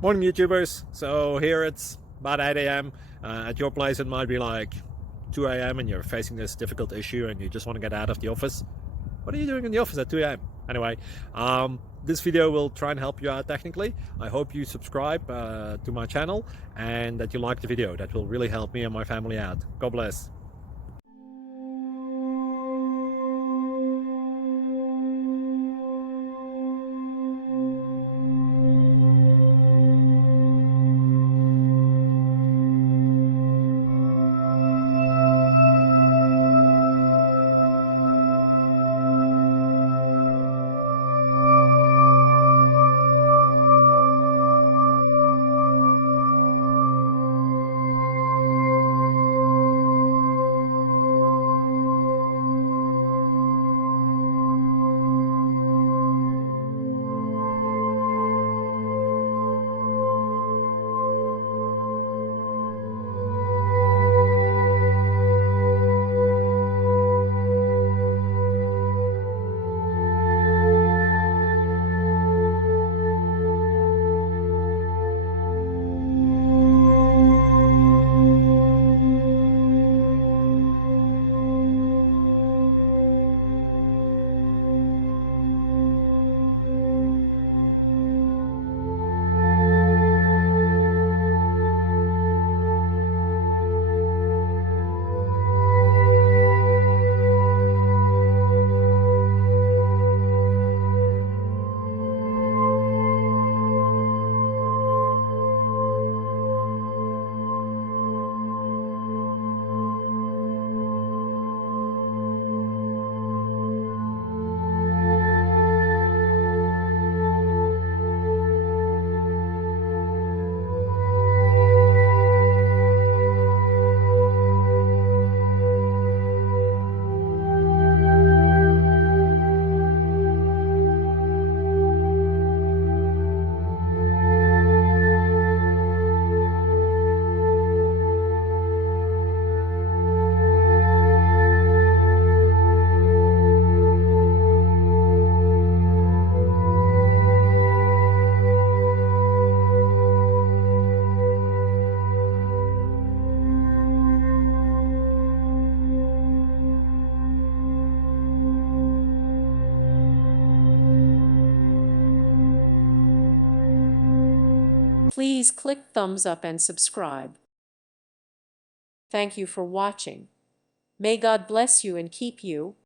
Morning, YouTubers. So here it's about 8 a.m. At your place, it might be like 2 a.m. and you're facing this difficult issue and you just want to get out of the office. What are you doing in the office at 2 a.m.? Anyway, this video will try and help you out technically. I hope you subscribe to my channel and that you like the video. That will really help me and my family out. God bless. Please click thumbs up and subscribe. Thank you for watching. May God bless you and keep you.